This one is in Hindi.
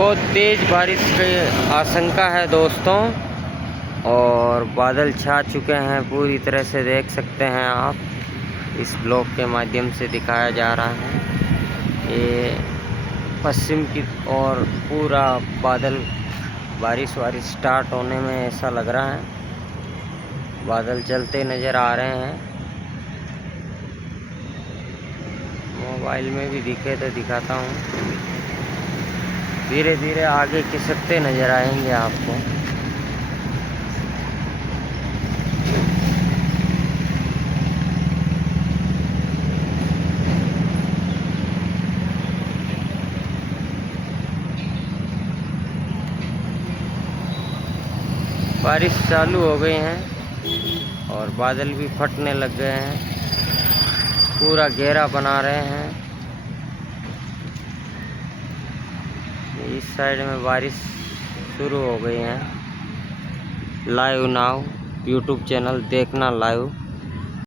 बहुत तेज़ बारिश की आशंका है दोस्तों, और बादल छा चुके हैं पूरी तरह से, देख सकते हैं आप। इस ब्लॉग के माध्यम से दिखाया जा रहा है ये पश्चिम की ओर पूरा बादल, बारिश स्टार्ट होने में ऐसा लग रहा है। बादल चलते नज़र आ रहे हैं, मोबाइल में भी दिखे तो दिखाता हूँ। धीरे धीरे आगे खिसकते नज़र आएंगे आपको। बारिश चालू हो गई हैं और बादल भी फटने लग गए हैं, पूरा घेरा बना रहे हैं। इस साइड में बारिश शुरू हो गई है। लाइव नाउ यूट्यूब चैनल देखना लाइव।